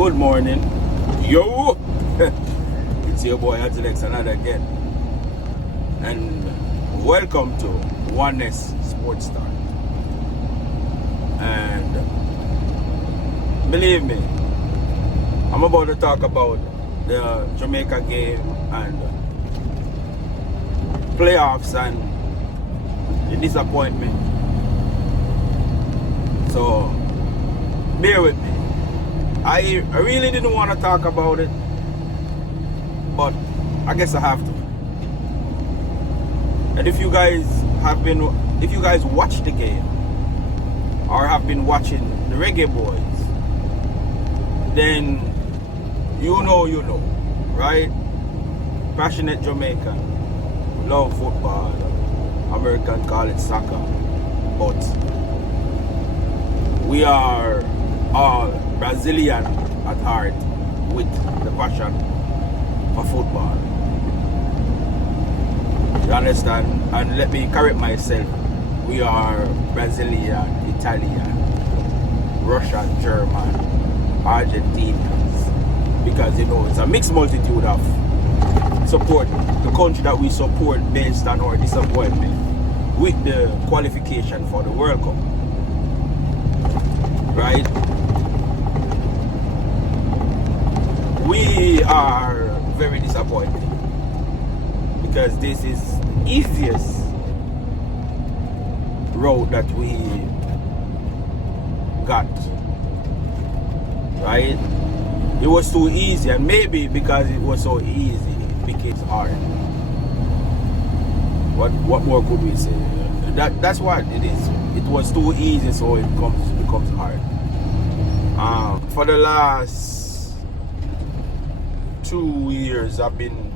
Good morning. Yo! It's your boy Onenest another again. And welcome to Onenest Sports Star. And believe me, I'm about to talk about the Jamaica game and playoffs and the disappointment. So bear with me. I really didn't want to talk about it, but I guess I have to. And if you guys watch the game or have been watching the Reggae Boyz, then you know, right? Passionate Jamaican, love football, American call it soccer, but we are all Brazilian at heart with the passion for football. You understand? And let me correct myself. We are Brazilian, Italian, Russian, German, Argentinians. Because it's a mixed multitude of support. The country that we support based on our disappointment with the qualification for the World Cup. Right? We are very disappointed because this is the easiest road that we got, right? It was too easy, and maybe because it was so easy, it became hard. What more could we say? That's what it is. It was too easy, so it becomes hard. For the last 2 years, I've been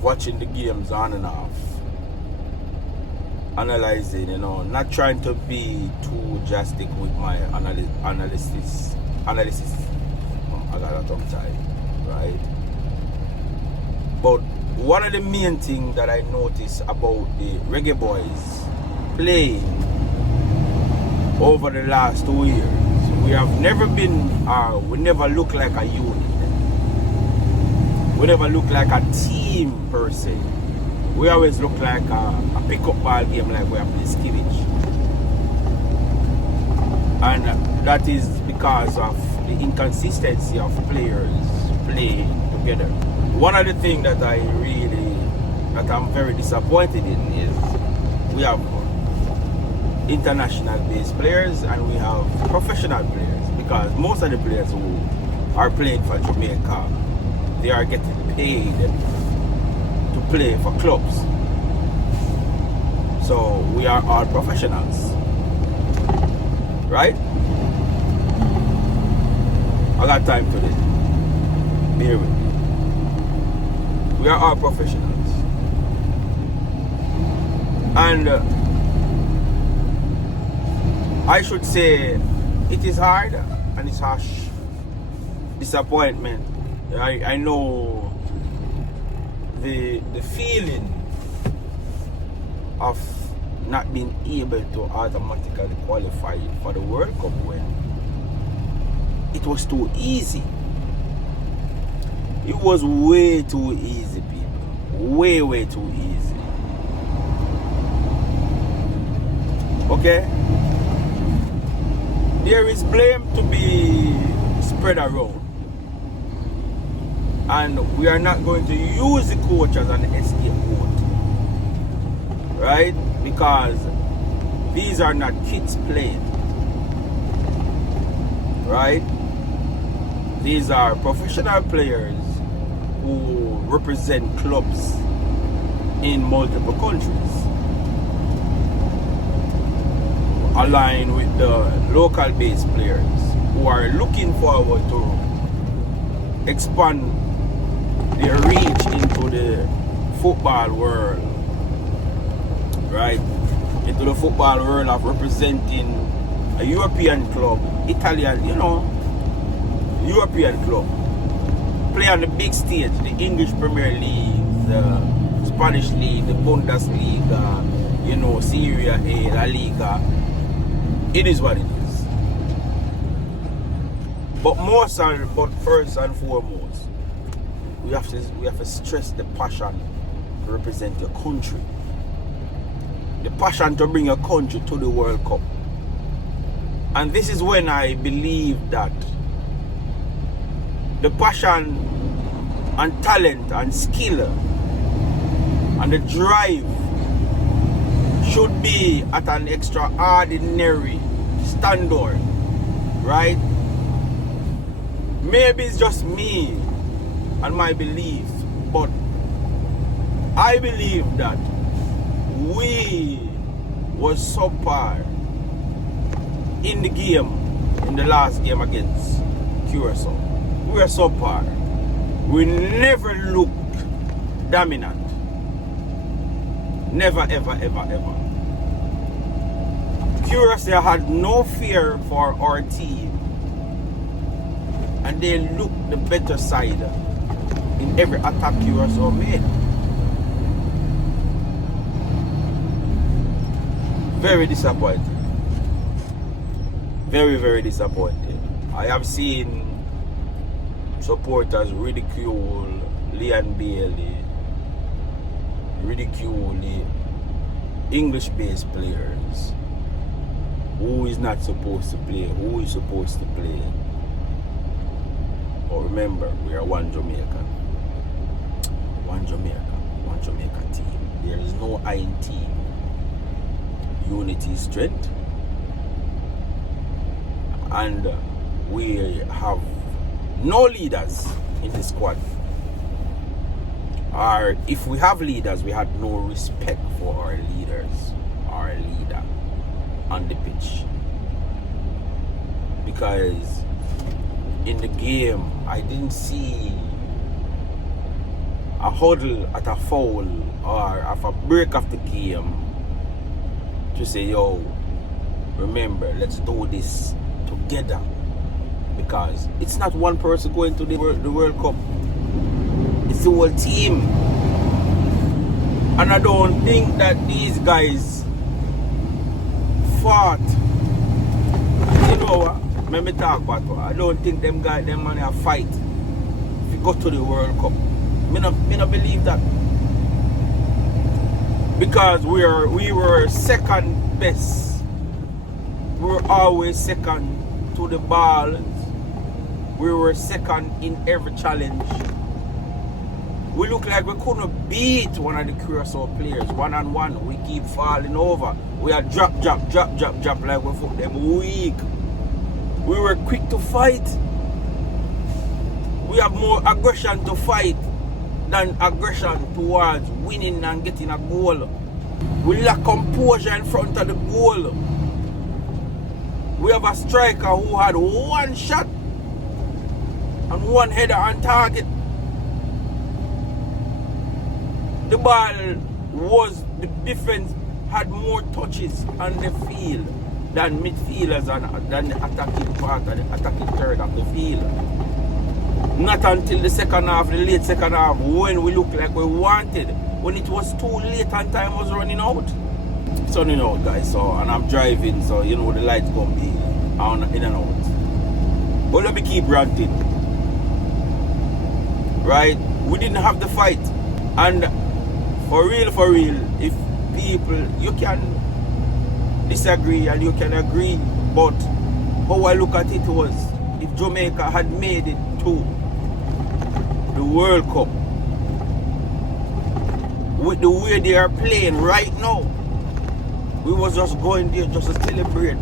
watching the games on and off, analyzing, not trying to be too drastic with my analysis. I got a tongue tie, right? But one of the main things that I noticed about the Reggae Boyz playing over the last 2 years, we have never been, we never look like a unit. We never look like a team per se. We always look like a pick-up ball game, like we are playing scrimmage. And that is because of the inconsistency of players playing together. One of the things that I'm very disappointed in is we have international based players and we have professional players, because most of the players who are playing for Jamaica, they are getting paid to play for clubs. So we are all professionals, right? I got time for this. Bear with me. We are all professionals. And I should say it is hard and it's harsh. Disappointment. I know the feeling of not being able to automatically qualify for the World Cup when it was too easy. It was way too easy, people. Way too easy. Okay? There is blame to be spread around. And we are not going to use the coach as an scapegoat, right? Because these are not kids playing, right? These are professional players who represent clubs in multiple countries, aligned with the local based players who are looking forward to expand their reach into the football world, right? Into the football world of representing a European club, Italian, European club. Play on the big stage, the English Premier League, the Spanish League, the Bundesliga, Serie A, La Liga. It is what it is. But first and foremost, we have to stress the passion to represent your country. The passion to bring your country to the World Cup. And this is when I believe that the passion and talent and skill and the drive should be at an extraordinary standard, right? Maybe it's just me and my belief, but I believe that we was subpar in the game, in the last game against Curacao. We were subpar. We never looked dominant. Never, ever, ever, ever. Curacao had no fear for our team, and they looked the better side in every attack Curacao made. Very disappointed. Very, very disappointed. I have seen supporters ridicule Leon Bailey, ridicule the English-based players. Who is not supposed to play? Who is supposed to play? But remember, we are one Jamaica. One Jamaica. One Jamaica team. There is no I in team. Unity is strength. And we have no leaders in the squad. Or if we have leaders, we had no respect for our leaders, our leader on the pitch. Because in the game, I didn't see a huddle at a foul or at a break of the game to say, yo, remember, let's do this together. Because it's not one person going to the World Cup. It's the whole team. And I don't think that these guys fought. You know what? Let me talk about it. I don't think them guys, them man a fight if you go to the World Cup. Me not believe that. Because we were second best. We were always second to the ball. We were second in every challenge. We look like we couldn't beat one of the Curacao players one-on-one. We keep falling over. We are drop like we put them weak. We were quick to fight. We have more aggression to fight than aggression towards winning and getting a goal. We lack composure in front of the goal. We have a striker who had one shot and one header on target. The ball was, the defense had more touches on the field than midfielders and than the attacking part and the attacking third of the field. Not until the second half, the late second half, when we looked like we wanted, when it was too late and time was running out. It's running out, guys, so, and I'm driving, so you know the lights gonna be on, in and out. But let me keep ranting. Right? We didn't have the fight. And for real, if people, you can disagree and you can agree, but how I look at it was, if Jamaica had made it to the World Cup with the way they are playing right now, we was just going there just to celebrate.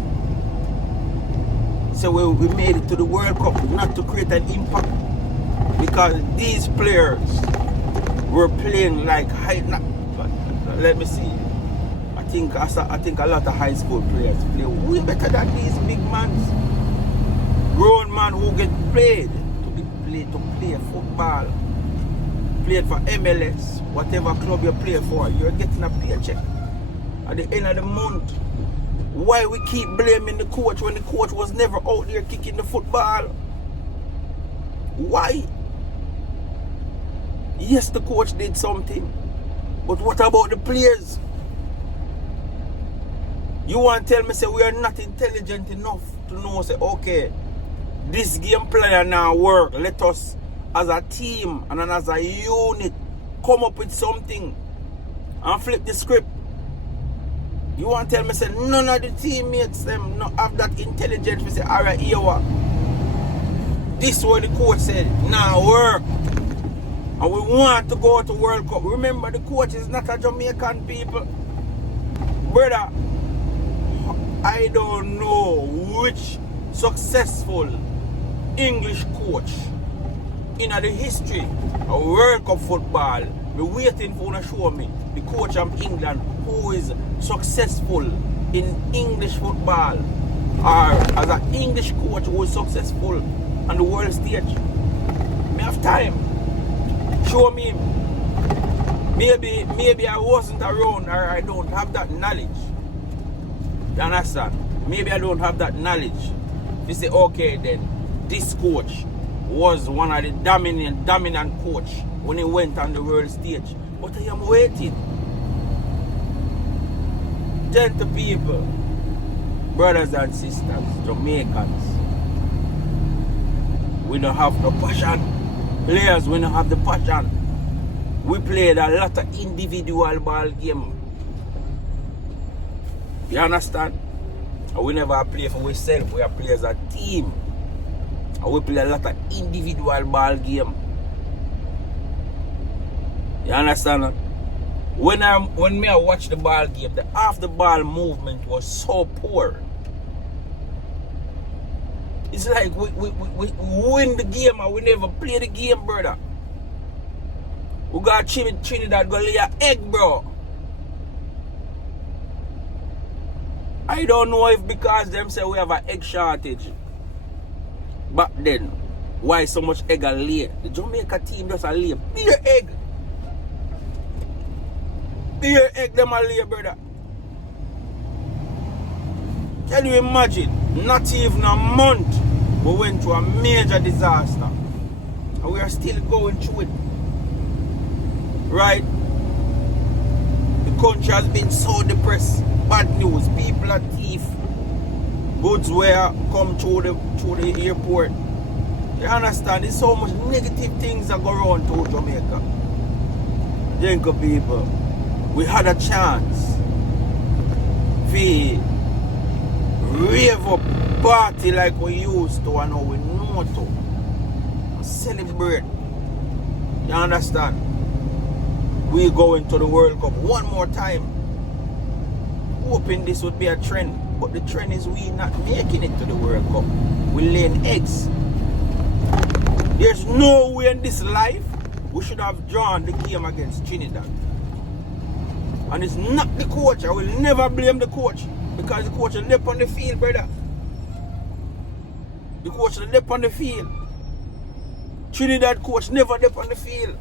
So we made it to the World Cup not to create an impact, because these players were playing like high. Let me see. I think a lot of high school players play way better than these big mans. Grown man who get paid to play football, played for MLS, whatever club you play for, you're getting a paycheck at the end of the month. Why we keep blaming the coach when the coach was never out there kicking the football? Why? Yes, the coach did something, but what about the players? You want to tell me, say, we are not intelligent enough to know, say, okay, This game plan now work. Let us as a team and as a unit come up with something and flip the script. You want to tell me say none of the teammates them not have that intelligence to say, alright, here what? This is what the coach said, now work. And we want to go to World Cup. Remember, the coach is not a Jamaican people. Brother, I don't know which successful English coach in the history of World Cup football. We're waiting for you to show me the coach of England who is successful in English football, or as an English coach who is successful on the world stage. Me have time. Show me. Maybe I wasn't around, or I don't have that knowledge. You understand? Maybe I don't have that knowledge. You say, okay then, this coach was one of the dominant coach when he went on the world stage. But I am waiting. Gentle people, brothers and sisters, Jamaicans, we don't have the passion. Players, we don't have the passion. We played a lot of individual ball game. You understand? And we never play for ourselves. We play as a team. And we play a lot of individual ball game. You understand? When I watch the ball game, the half the ball movement was so poor. It's like we win the game and we never play the game, brother. We got Trinidad go lay an egg, bro. I don't know if because them say we have an egg shortage. But then, why so much egg are lay? The Jamaica team just a lay bare egg. Bare egg them a lay, brother. Can you imagine? Not even a month we went through a major disaster. And we are still going through it. Right? The country has been so depressed. Bad news. People are thief. Goods were come through the airport. You understand? There's so much negative things that go around to Jamaica. Jamaica people, we had a chance to rave up, party like we used to and now we know to. Celebrate. You understand? We going to the World Cup one more time. Hoping this would be a trend. But the trend is we not making it to the World Cup. We laying eggs. There's no way in this life we should have drawn the game against Trinidad. And it's not the coach. I will never blame the coach. Because the coach will left on the field, brother. The coach will left on the field. Trinidad coach never left on the field.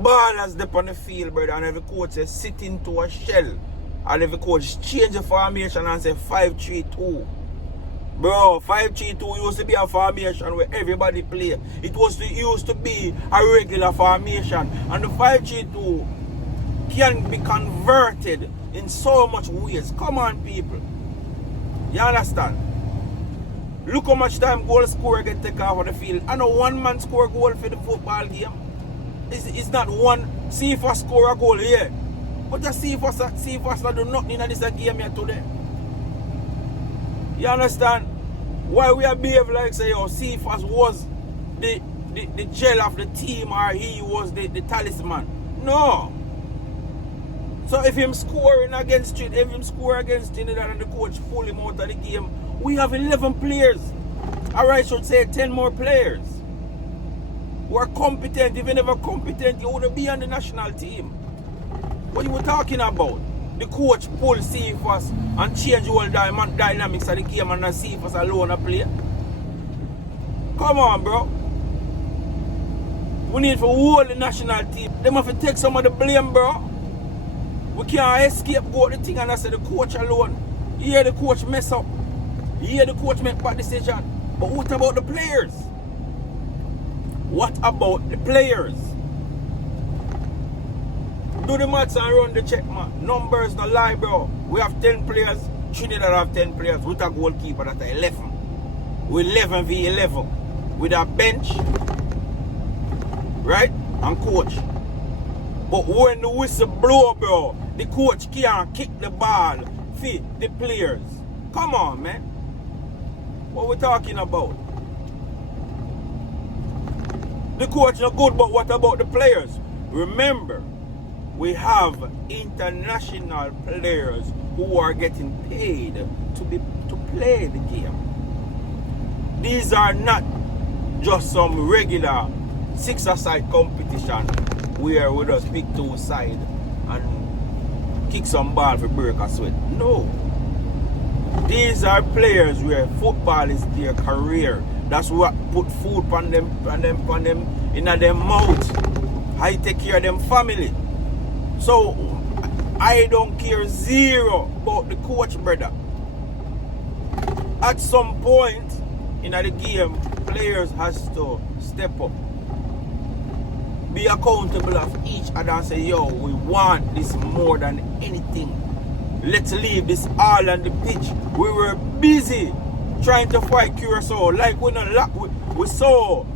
Ballers left on the field, brother. And every coach is sitting to a shell. And every coach change the formation and say 5-3-2. Bro, 5-3-2 used to be a formation where everybody play. It used to be a regular formation. And the 5-3-2 can be converted in so much ways. Come on, people. You understand? Look how much time goal scorer get taken off of the field. I know one man score a goal for the football game. It's not one. See if I score a goal here. But just see if I do nothing in this game here today. You understand? Why we are behave like say, oh, Cephas was the gel of the team or he was the talisman. No. So if him scoring against Trinidad, and the coach pull him out of the game, we have 11 players. Or I should say 10 more players who are competent. If you're never competent, you wouldn't be on the national team. What you were talking about? The coach pull Cephas and change the whole dynamics of the game and not Cephas alone a play. Come on, bro. We need to hold the national team. They have to take some of the blame, bro. We can't escape go the thing and I say the coach alone. You hear the coach mess up. You hear the coach make bad decision. But what about the players? What about the players? Do the maths and run the check, man. Numbers no lie, bro. We have 10 players. Trinidad have 10 players with a goalkeeper that are 11. with 11v11 with a bench, right, and coach. But when the whistle blow, bro, the coach can't kick the ball for the players. Come on, man. What we talking about? The coach not good, but what about the players? Remember, we have international players who are getting paid to play the game. These are not just some regular six-a-side competition where we just pick two sides and kick some ball for break a sweat. No. These are players where football is their career. That's what put food on them in their mouth. I take care of them family. So I don't care zero about the coach, brother. At some point in the game, players has to step up. Be accountable of each other and say, yo, we want this more than anything. Let's leave this all on the pitch. We were busy trying to fight Curacao. Like we're so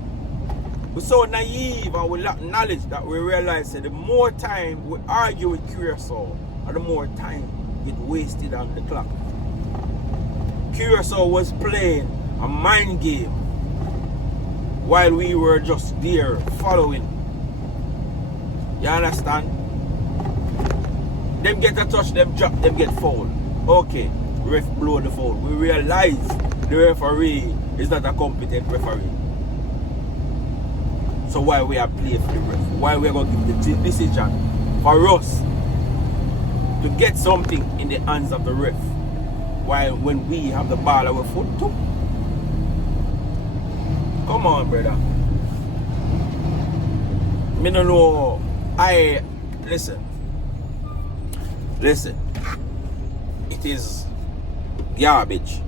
naive and we lack knowledge that we realize that the more time we argue with Curacao, and the more time get wasted on the clock. Curacao was playing a mind game while we were just there following. You understand? Them get a touch, them drop, them get fouled. Okay, ref blow the foul. We realize the referee is not a competent referee. So why we are playing for the ref? Why we are going to give the decision for us to get something in the hands of the ref? While when we have the ball at our foot too? Come on, brother. Me don't know. Listen. It is garbage.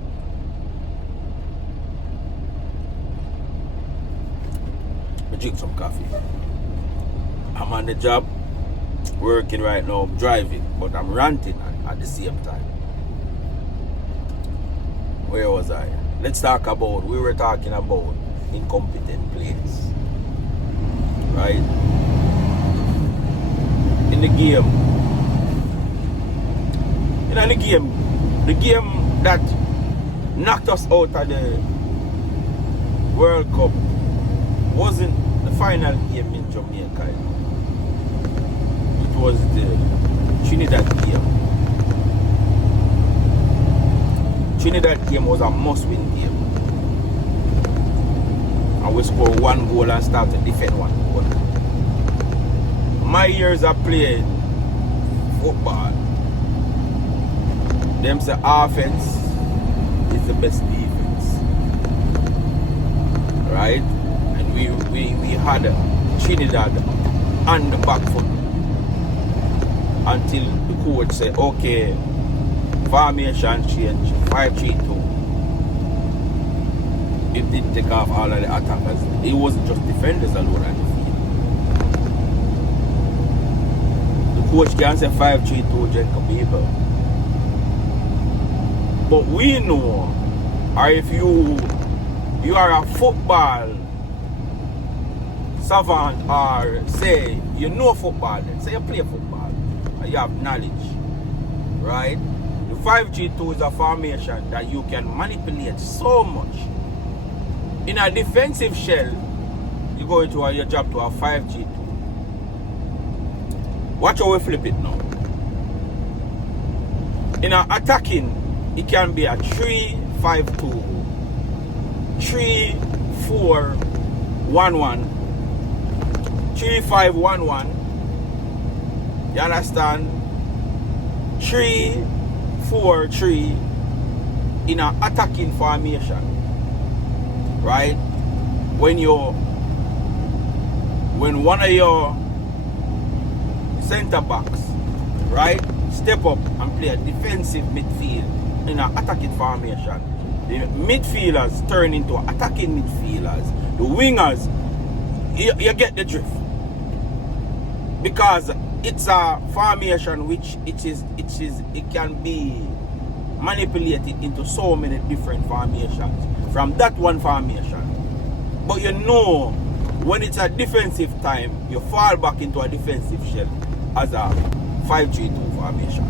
I drink some coffee. I'm on the job, working right now, driving, but I'm ranting at the same time. Where was I? We were talking about incompetent players. Right? In the game, the game that knocked us out of the World Cup wasn't the final game in Jamaica. It was the Trinidad game. Trinidad game was a must-win game. And we scored one goal and started to defend one goal. My years of playing football, them say offense is the best defense. Right? And we had Trinidad on the back foot until the coach said, okay, formation change, 5-3-2. It didn't take off all of the attackers. It wasn't just defenders alone on the field. The coach can say 5-3-2 Jamaica people. But we know, or if you are a football savant, or say you know football, then say you play football and you have knowledge, right? The 5-3-2 is a formation that you can manipulate so much. In a defensive shell, you go into your job to a 5-3-2. Watch how we flip it now. In a attacking, it can be a 3-5-2, 3-4-1-1, 3-5-1-1. You understand? 3-4-3 in an attacking formation. Right? When one of your center backs, right, step up and play a defensive midfield in an attacking formation, the midfielders turn into attacking midfielders. The wingers, you get the drift, because it's a formation which it can be manipulated into so many different formations. from that one formation. But you know, when it's a defensive time, you fall back into a defensive shell as a 5-3-2 formation.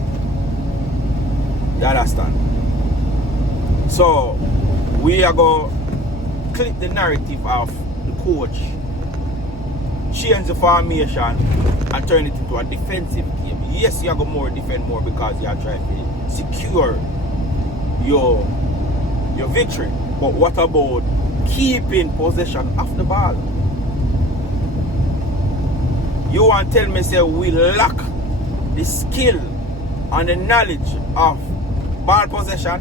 You understand? So, we are going to clip the narrative of the coach, change the formation, and turn it into a defensive game. Yes, you are going to defend more because you are trying to secure your victory. But what about keeping possession of the ball? You want to tell me, say, we lack the skill and the knowledge of ball possession?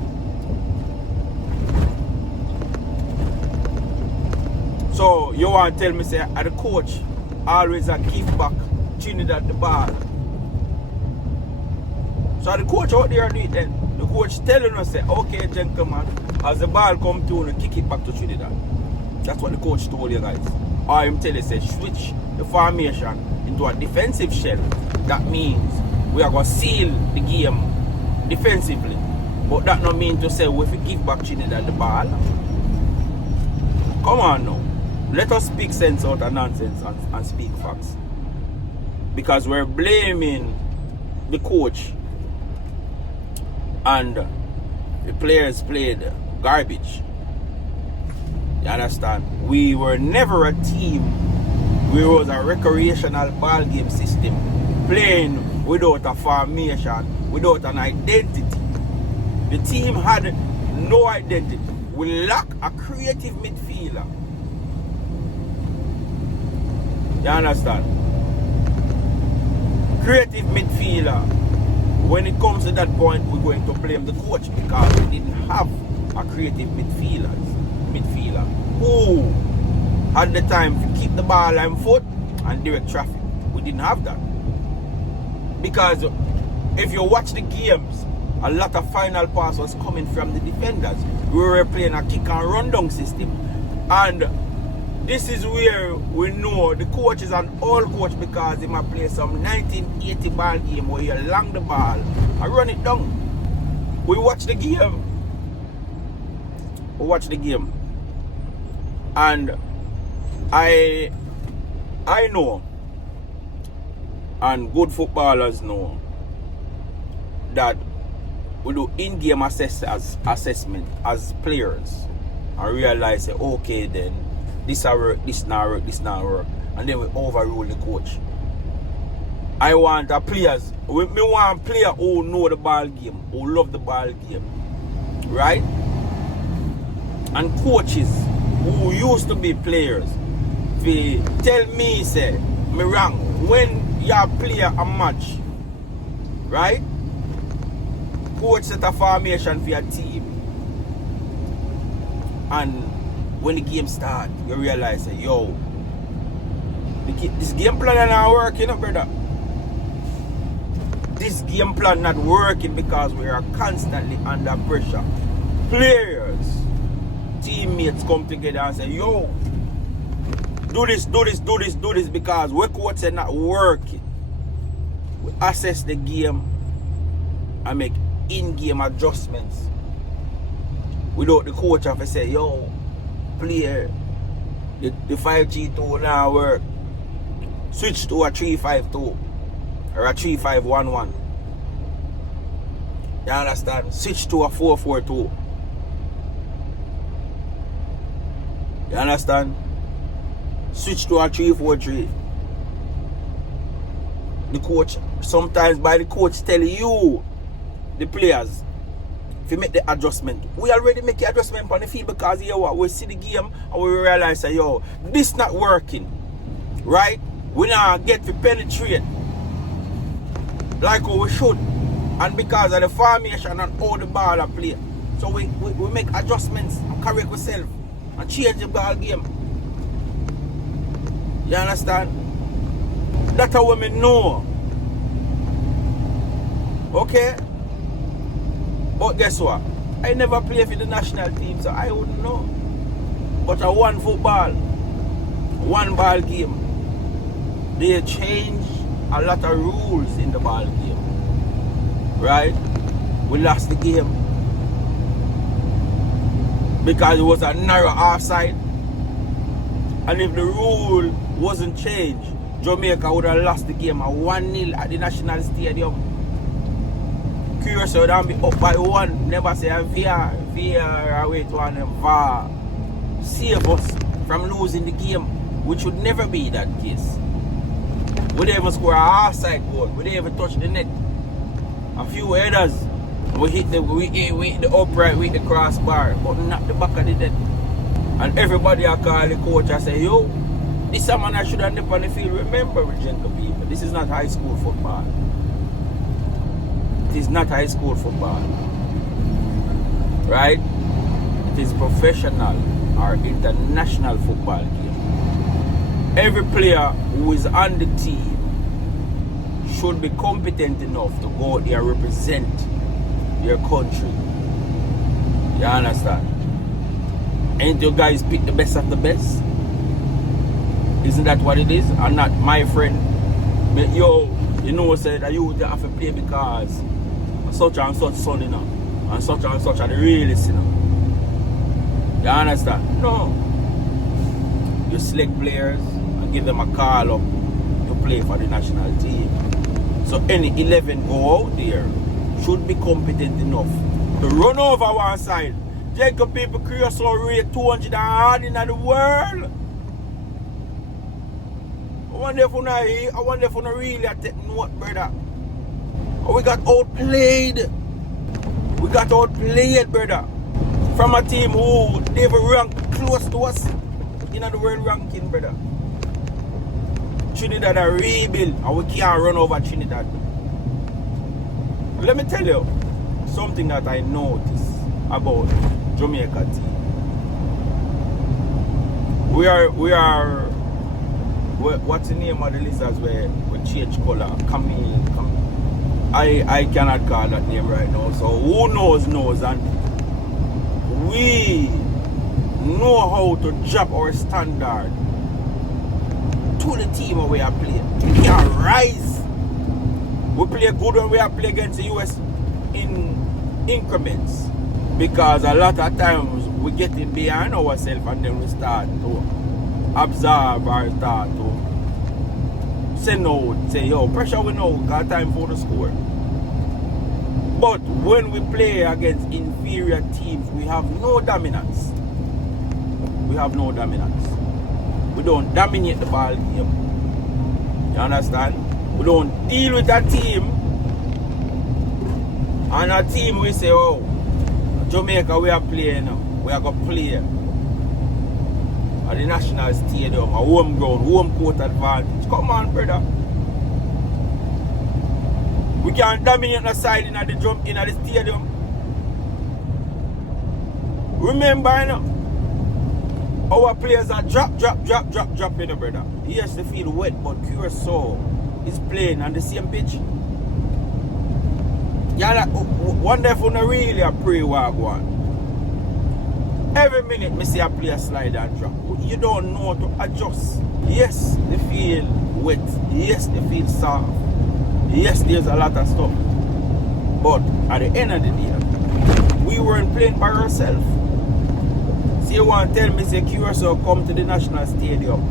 So you want to tell me, say, the coach always a give back Trinidad the ball. So the coach out there do it then. The coach telling us, say, okay, gentlemen, as the ball come to you, kick it back to Trinidad. That's what the coach told you guys. Or him tell you, say, switch the formation into a defensive shell. That means we are going to seal the game defensively. But that not mean to say if we give back Trinidad the ball. Come on now. Let us speak sense out of nonsense and speak facts. Because we're blaming the coach and the players played garbage. You understand? We were never a team. We was a recreational ball game system, playing without a formation, without an identity. The team had no identity. We lack a creative midfielder. You understand? Creative midfielder. When it comes to that point, we're going to blame the coach because we didn't have a creative midfielder who had the time to keep the ball on foot and direct traffic. We didn't have that. Because if you watch the games, a lot of final pass was coming from the defenders. We were playing a kick and run down system. And this is where we know the coach is an old coach because he might play some 1980 ball game where you long the ball and run it down. We watch the game. And I know, and good footballers know, that we do in-game assessment as players and realize, say, okay, then this will work, this not work, this not work, and then we overrule the coach. I want a players, me want a player who know the ball game, who love the ball game, right? And coaches who used to be players, they tell me, say, me wrong, when you play a match, right? Coach set a formation for your team. And when the game starts, you realize, say, yo, this game plan not working, brother. This game plan not working because we are constantly under pressure. Players, teammates come together and say, yo, do this because we coach say not working. We assess the game and make in-game adjustments. Without the coach have to say, yo, player, the 5-3-2 now work. Switch to a 3-5-2 or a 3-5-1-1. You understand? Switch to a 4-4-2. You understand? Switch to a 3-4-3. The coach, sometimes by the coach tell you, the players, if you make the adjustment, we already make the adjustment on the field because you know what, we see the game and we realize that, yo, this not working, right? We now get to penetrate like how we should, and because of the formation and how the ball are played, so we make adjustments and correct ourselves and change the ball game. You understand? That's how we know. Okay? But guess what? I never play for the national team, so I wouldn't know. But a one football, one ball game, they change a lot of rules in the ball game. Right? We lost the game. because it was a narrow offside. And if the rule wasn't changed, Jamaica would have lost the game at 1-0 at the National Stadium. Curious would have been up by 1. Never say a VR away to one VAR. Save us from losing the game, which would never be that case. We didn't even score a half-side goal. We didn't even touch the net. A few headers. We hit the upright with the crossbar, but not the back of the net. And everybody I call the coach and say, yo, this man I should have nipped on the field. Remember, gentle people, this is not high school football. It is not high school football. Right? It is professional or international football game. Every player who is on the team should be competent enough to go out there and represent your country. You understand? Ain't you guys pick the best of the best? Isn't that what it is? And not my friend. But yo, you know said that you have to play because such and such son, you know, and such are the realest, you know. You understand? No. You select players and give them a call up to play for the national team. So any 11 go out there should be competent enough to run over one side. Jacob people create so rate 200 hard in the world. I wonder if you really take note, brother. We got outplayed. We got outplayed, brother. From a team who never ranked close to us in the world ranking, brother. Trinidad are rebuild and we can't run over Trinidad. Let me tell you something that I noticed about Jamaica team. We are what's the name of the lizards where we change color? Camille. I cannot call that name right now. So who knows, and we know how to drop our standard to the team where we are playing. We can rise. We play good when we are playing against the US in increments. Because a lot of times we get in behind ourselves and then we start to observe or start to say, yo, pressure we know, got time for the score. But when we play against inferior teams, we have no dominance. We have no dominance. We don't dominate the ball game. You understand? We don't deal with that team. And a team we say, oh, Jamaica we are playing now. We are going to play at the National Stadium, a home ground, home court advantage. Come on, brother. We can dominate the side in the stadium. Remember, you know, our players are drop, you know, brother. Yes, they feel wet, but Curacao is playing on the same pitch. Yeah, wonder if we not really a pre-wagwan. Every minute me see a player slide and drop. You don't know how to adjust. Yes, they feel wet. Yes, they feel soft. Yes, there's a lot of stuff. But at the end of the day, we weren't playing by ourselves. See, you want to tell me, say, Curacao come to the National Stadium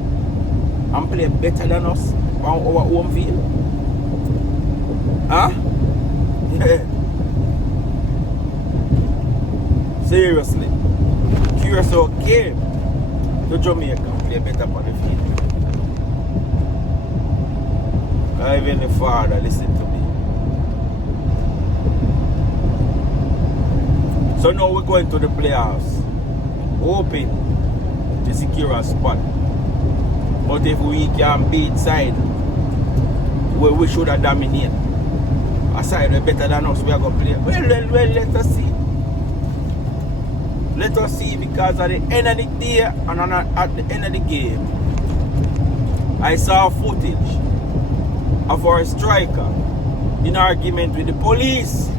and play better than us on our home field? Huh? Yeah. Seriously. Curacao came to Jamaica and play better on the field. Even the Father, listen to me. So now we're going to the playoffs, hoping to secure a spot. But if we can beat side where we should have dominated, a side better than us, we are going to play. Well, let us see. Let us see, because at the end of the day and at the end of the game, I saw footage of our striker in argument with the police.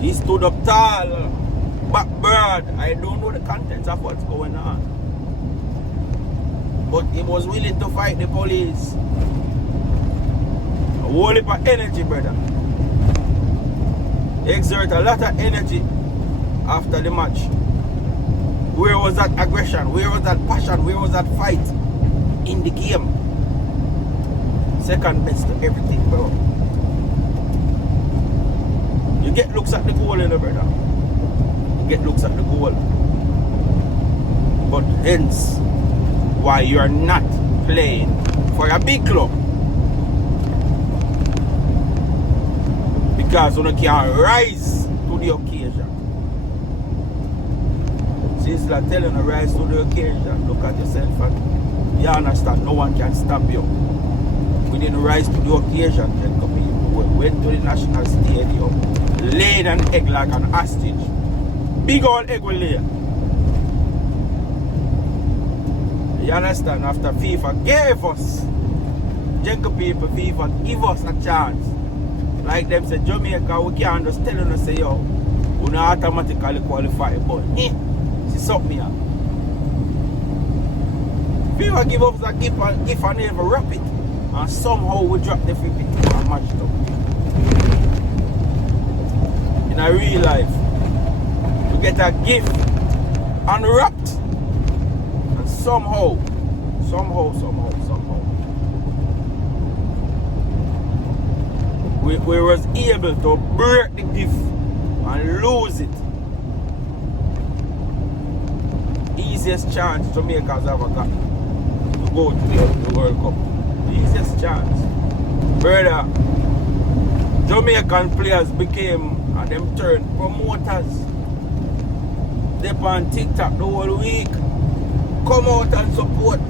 He stood up tall, back broad. I don't know the contents of what's going on, but he was willing to fight the police. A whole heap of energy, brother. He exert a lot of energy after the match. Where was that aggression? Where was that passion? Where was that fight? In the game. Second best to everything, bro. You get looks at the goal, you know, brother. You get looks at the goal. But hence why you are not playing for a big club. Because you can't rise to the occasion. Since I tell you to rise to the occasion, look at yourself and you understand no one can stop you. We didn't rise to the occasion, Jacob. We went to the National Stadium, laid an egg like an hostage. Big old egg we lay. You understand? After FIFA gave us, Jacob people, FIFA give us a chance. Like them say, Jamaica, we can't just tell them, say, yo, we not automatically qualify, but see something here. FIFA give us a gift and never wrap it. And somehow we drop the free pick and match it up. In a real life, we get a gift unwrapped. And somehow, we was able to break the gift and lose it. Easiest chance Jamaica's ever got to go to the World Cup. Easiest chance. Brother, Jamaican players became and them turned promoters. They on TikTok the whole week. Come out and support.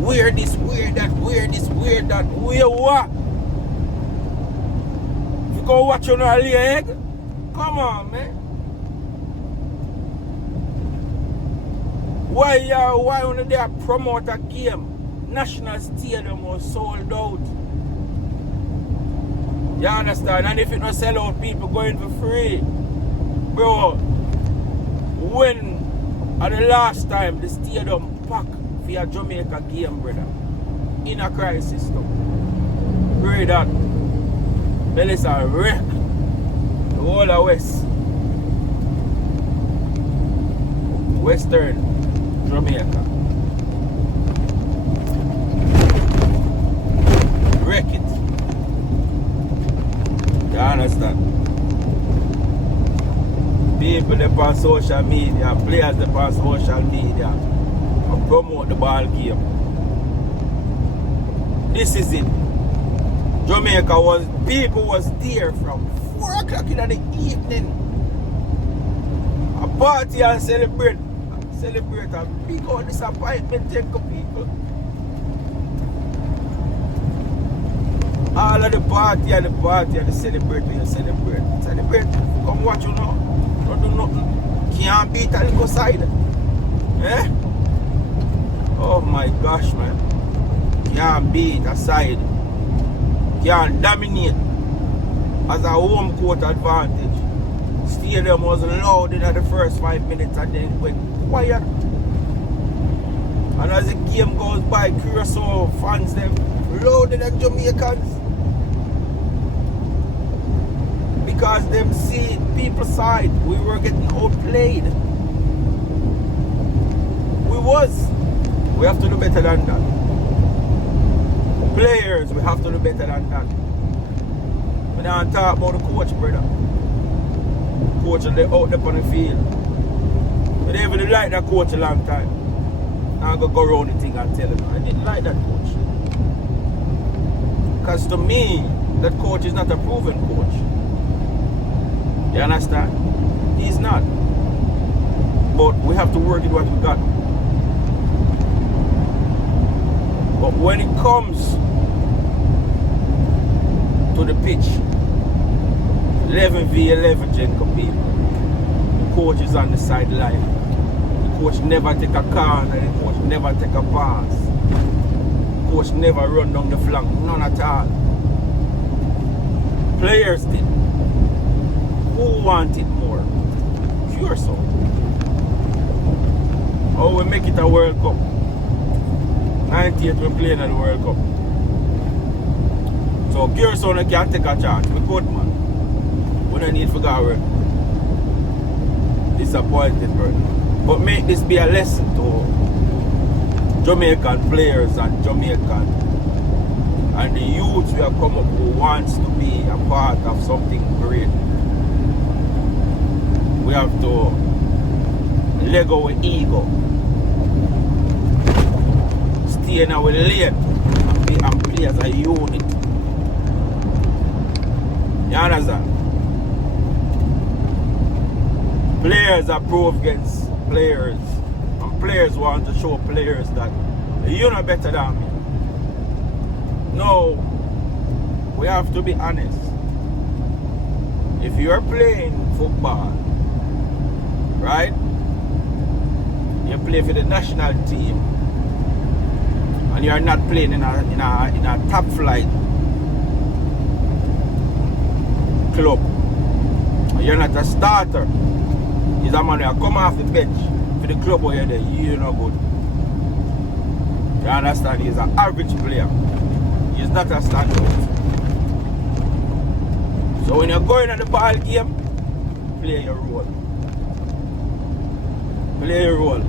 Wear this, wear that, wear this, wear that. Wear what? You go watch on a leg? Come on, man. Why when they promote a game? National Stadium was sold out. You understand? And if it not sell out, people going for free. Bro, when at the last time the stadium packed for a Jamaica game, brother, in a crisis though. Pray that Melissa wreck the whole of Western Jamaica. Wreck it. You understand? People that on social media, players that on social media and promote the ball game. This is it. Jamaica people was there from 4 o'clock in the evening. A party and celebrate a big old disappointment take people. All of the party and the celebrate. Celebrate. Come watch you now. Don't do nothing. Can't beat a little side. Eh? Oh my gosh, man. Can't beat a side. Can't dominate. As a home court advantage. Stadium was loud in the first 5 minutes and then it went quiet. And as the game goes by, Curacao fans them loaded at Jamaicans. Because them see people's side, we were getting outplayed. We have to do better than that. Players, we have to do better than that. We don't talk about the coach, brother. Coach and they out there on the field. We didn't even like that coach a long time. Now I go around the thing and tell him I didn't like that coach. Because to me, that coach is not a proven coach. You understand? He's not. But we have to work with what we got. But when it comes to the pitch, 11v11 Jacob people, the coach is on the sideline. The coach never take a corner, the coach never take a pass. The coach never run down the flank, none at all. Players did. Who wanted more? Curacao. Oh, we make it a World Cup. 98 we're playing at the World Cup. So Curacao can't take a chance. We good, man. We don't need to go work. disappointed, bro. But make this be a lesson to Jamaican players and Jamaican and the youth who have come up who wants to be a part of something great. We have to let go with ego. Stay in our lane and play as a unit. You understand? Players are proof against players. And players want to show players that you're not better than me. No, we have to be honest. If you're playing football, right? You play for the national team and you're not playing in a top flight club. You're not a starter. He's a man who come off the bench for the club where you're there. You're not good. You understand? He's an average player. He's not a standout. So when you're going at the ball game, play your role. Play your role.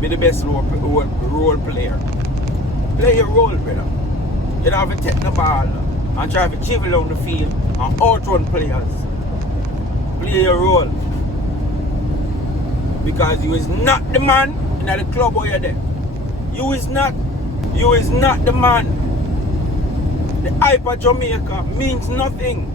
Be the best role player. Play your role, brother. You don't have to take the ball and try to dribble down the field and outrun players. Play your role. Because you is not the man in the club where you're there. You is not the man. The hype of Jamaica means nothing.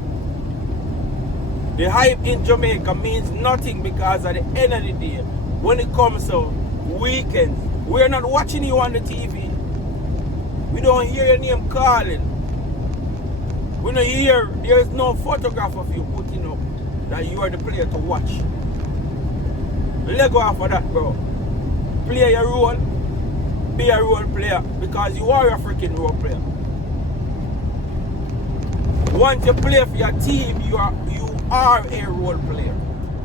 The hype in Jamaica means nothing because at the end of the day, when it comes to weekends, we're not watching you on the TV. We don't hear your name calling. We don't hear, there's no photograph of you putting up that you are the player to watch. Let go off of that, bro. Play your role. Be a role player because you are a freaking role player. Once you play for your team, you are a role player.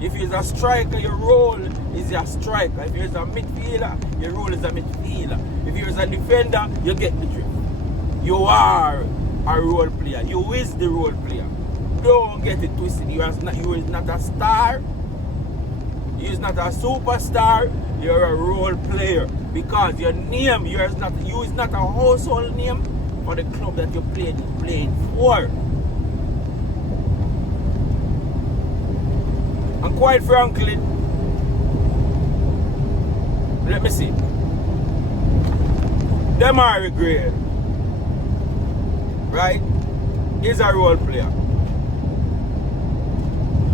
If you're a striker, your role is a striker. If you're a midfielder, your role is a midfielder. If you're a defender, you get the drift. You are a role player. You is the role player. Don't get it twisted. You is not a star. You is not a superstar. You're a role player because your name, you is not a household name for the club that you're playing for. And quite frankly, let me see. Demari Gray, right, is a role player.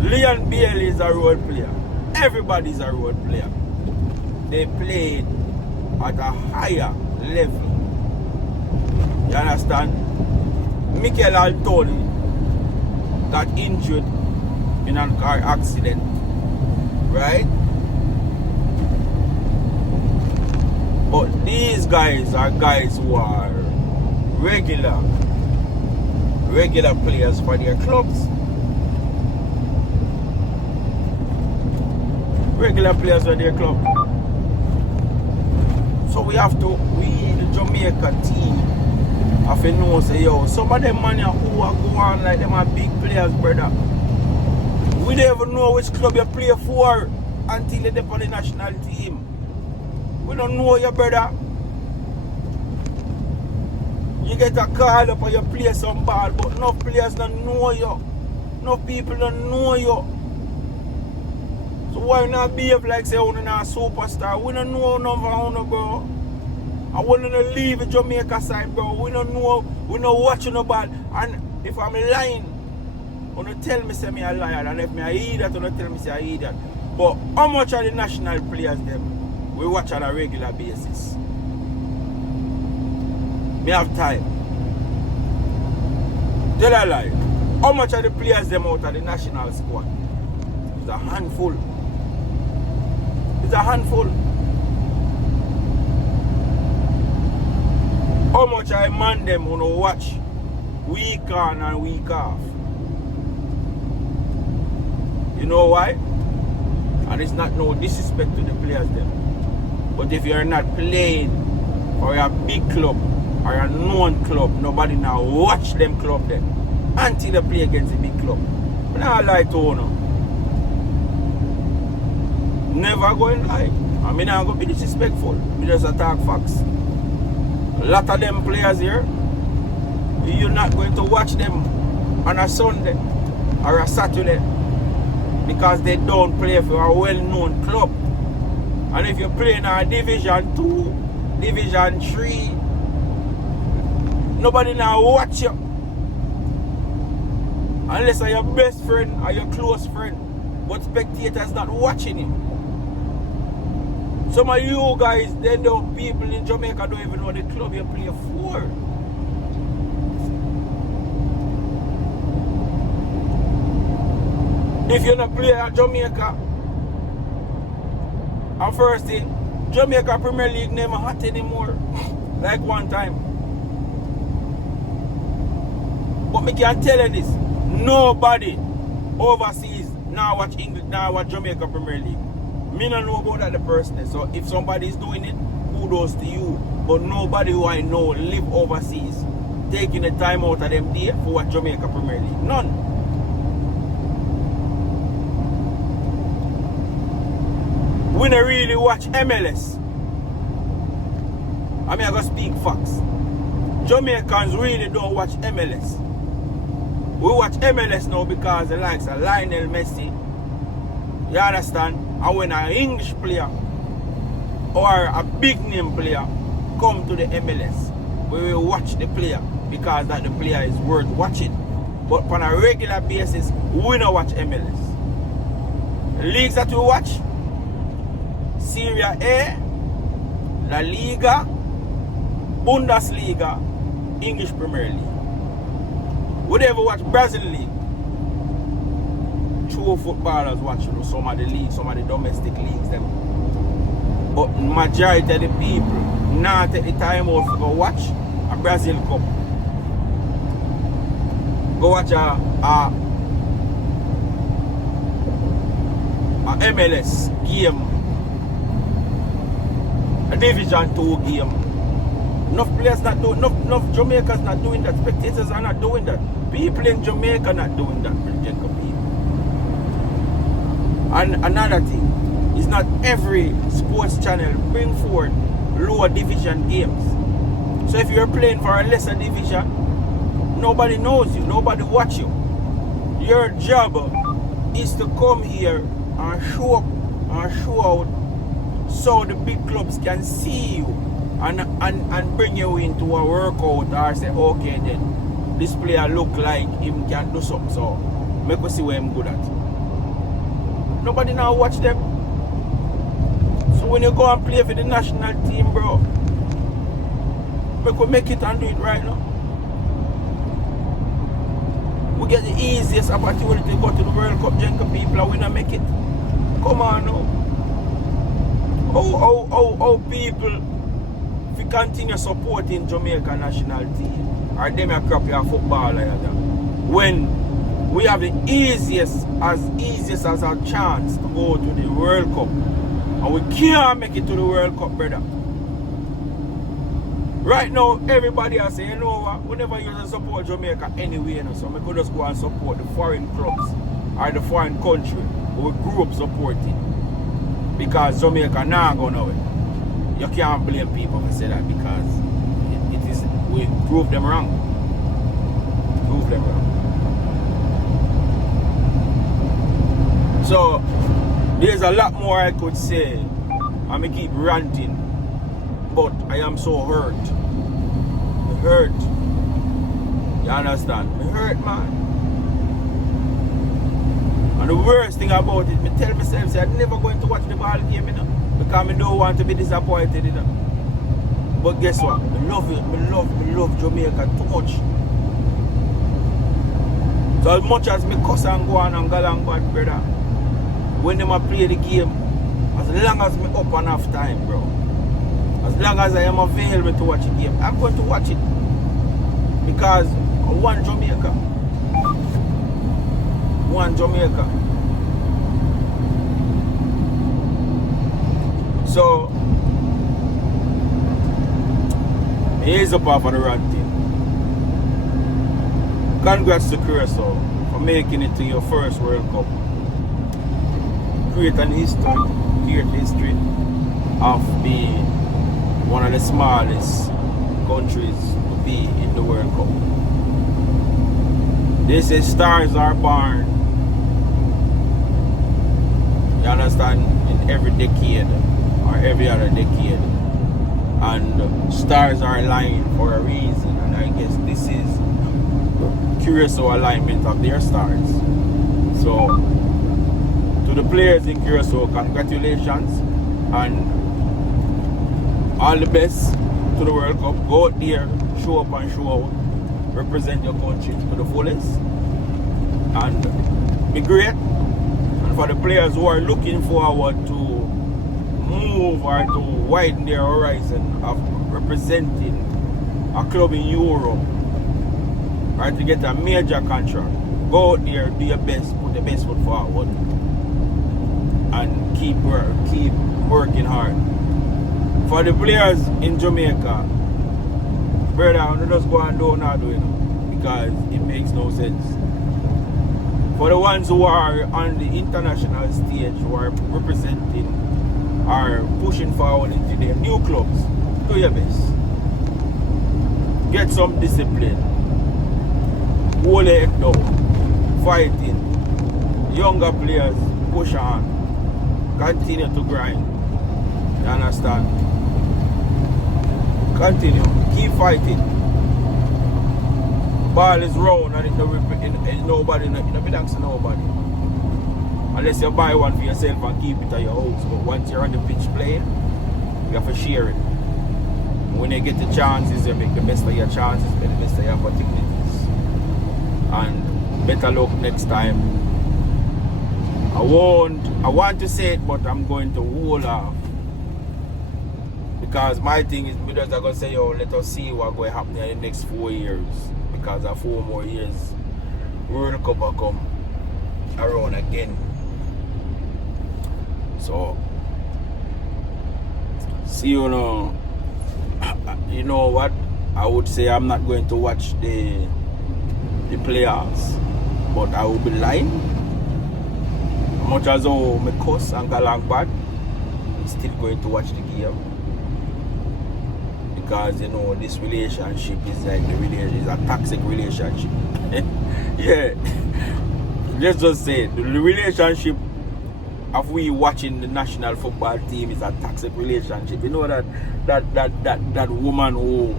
Leon Bailey is a role player. Everybody's a role player. They played at a higher level. You understand? Mikel Altoni got injured in a car accident, right? But these guys are guys who are regular players for their clubs. Regular players for their club. So we, the Jamaica team, have to know, say, yo, some of them man who are going like them are big players, brother. We don't even know which club you play for until you're on the national team. We don't know you, brother. You get a call up and you play some ball, but enough players don't know you. Enough people don't know you. So why not behave like say you're not a superstar? We don't know none of bro. I want to leave the Jamaica side, bro. We don't know, we not watching no ball. And if I'm lying, you don't tell me say me a liar. And if me a idiot, you don't tell me say a idiot. But how much are the national players them we watch on a regular basis? Me have time. Tell a lie. How much are the players them out of the national squad? It's a handful. It's a handful. How much I man them who watch week on and week off? You know why? And it's not no disrespect to the players them. But if you're not playing for a big club or a known club, nobody now watch them club then until they play against a big club. But I lie to you. Never going lie. I mean, I'm going to be disrespectful. We just attack facts. A lot of them players here, you're not going to watch them on a Sunday or a Saturday because they don't play for a well-known club. And if you're playing a Division 2, Division 3, nobody now watch you. Unless you're your best friend or your close friend. But spectators not watching you. Some of you guys, they don't, people in Jamaica don't even know the club you play for. If you're not playing at Jamaica, and first thing, Jamaica Premier League never hot anymore. Like one time. But me can tell you this, nobody overseas now watch English, now watch Jamaica Premier League. Me don't know about that the person. So if somebody is doing it, kudos to you. But nobody who I know live overseas taking the time out of them day for watch Jamaica Premier League. None. We don't really watch MLS. I mean, I gotta speak facts. Jamaicans really don't watch MLS. We watch MLS now because the likes of Lionel Messi, you understand? And when an English player or a big name player come to the MLS, we will watch the player because that the player is worth watching. But on a regular basis, we don't watch MLS. The leagues that we watch, Serie A, La Liga, Bundesliga, English Premier League. We never watch Brazil League. True footballers watch some of the leagues, some of the domestic leagues. Them. But majority of the people now take the time out to go watch a Brazil Cup. Go watch a MLS game. A Division 2 game. Enough players not doing, enough Jamaicans not doing that. Spectators are not doing that. People in Jamaica not doing that. And another thing, is not every sports channel bring forward lower division games. So if you're playing for a lesser division, nobody knows you, nobody watch you. Your job is to come here and show up and show out so the big clubs can see you and bring you into a workout or say, okay then, this player look like him can do something, so make us see what I'm good at. Nobody now watch them. So when you go and play for the national team, bro, we could make it and do it right now. We get the easiest opportunity to go to the World Cup, Jamaica people, and we not make it. Come on now. How people, if we continue supporting Jamaica national team, or them a crappy football like that, when we have the easiest as our chance to go to the World Cup, and we can't make it to the World Cup, brother. Right now, everybody is saying, you know what, we never used to support Jamaica anyway, you know, so we could just go and support the foreign clubs or the foreign country we grew up supporting. Because Jamaica now go nowhere. You can't blame people for say that because it is, we prove them wrong. Prove them wrong. So, there's a lot more I could say. I may keep ranting. But I am so hurt. Hurt. You understand? Me hurt, man. And the worst thing about it, I tell myself, say, I'm never going to watch the ball game, you know, because I don't want to be disappointed, you know. But guess what? I love it. I love Jamaica too much. So as much as me cuss and go on and go along bad, brother, when they play the game, as long as me up enough time, bro, as long as I am available to watch the game, I'm going to watch it. Because I want Jamaica. One Jamaica. So here's up off of the ranting. Congrats to Curacao for making it to your first World Cup. Create an history. years history of being one of the smallest countries to be in the World Cup. They say stars are born, you understand, in every decade or every other decade. And stars are aligned for a reason, and I guess this is Curacao alignment of their stars. So, to the players in Curacao, congratulations and all the best to the World Cup. Go out there, show up and show out, represent your country to the fullest, and be great. And for the players who are looking forward to move or to widen their horizon of representing a club in Europe or to get a major contract, go out there, do your best, put the best foot forward, and keep working hard. For the players in Jamaica, brother, I'm just go and do not do it because it makes no sense. For the ones who are on the international stage, who are representing, are pushing forward into their new clubs, do your best. Get some discipline. Hold your head down. Fighting. Younger players, push on. Continue to grind. You understand? Continue. Keep fighting. Ball is round and it nobody, it belongs to nobody. Unless you buy one for yourself and keep it at your house. But once you're on the pitch playing, you have to share it. When you get the chances, you make the best of your chances, make the best of your opportunities. And better luck next time. I want to say it, but I'm going to hold off. Because my thing is, me just going to say, yo, let us see what's going to happen in the next 4 years. Because of 4 more years, World Cup will come around again. So, see, you know what? I would say I'm not going to watch the playoffs, but I will be lying. Much as how me cuss and go along bad, I'm still going to watch the game. Because you know this relationship is like is a toxic relationship. Yeah. Let's just say the relationship of we watching the national football team is a toxic relationship. You know that woman who,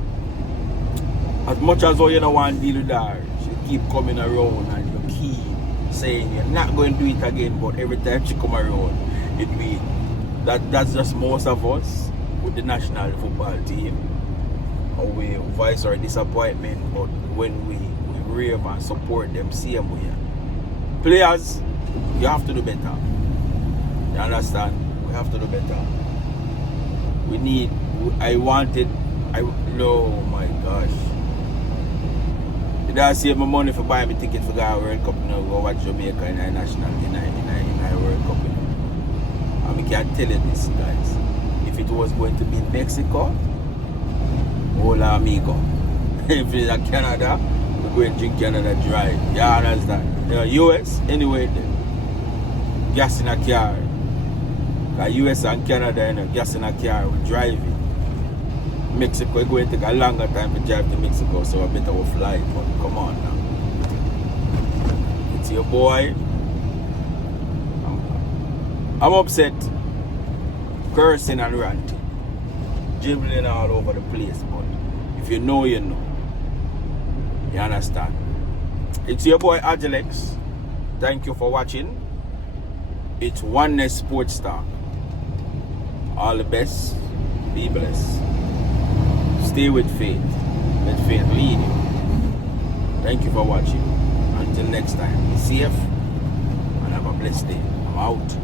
as much as you don't want to deal with her, she keep coming around and you keep saying you're not going to do it again, but every time she come around, it be that's just most of us with the national football team. We voice our disappointment, but when we rave and support them same way. Players, you have to do better. You understand? We have to do better. Oh my gosh. Did I save my money for buying me ticket for the World Cup now? Go watch Jamaica in a national in a World Cup. And we can't tell you this, guys. If it was going to be in Mexico, hola amigo. If it's in Canada, we're going to drink Canada dry. You understand? US, anyway, gas in a car. Because US and Canada, gas in a car, we drive it. Mexico, we're going to take a longer time to drive to Mexico, so I better we'll fly. But come on now. It's your boy. I'm upset, cursing and ranting, dribbling all over the place, but if you know, you know. You understand? It's your boy Agilex. Thank you for watching. It's Onenest Sports Talk. All the best. Be blessed. Stay with faith. Let faith lead you. Thank you for watching. Until next time, be safe and have a blessed day. I'm out.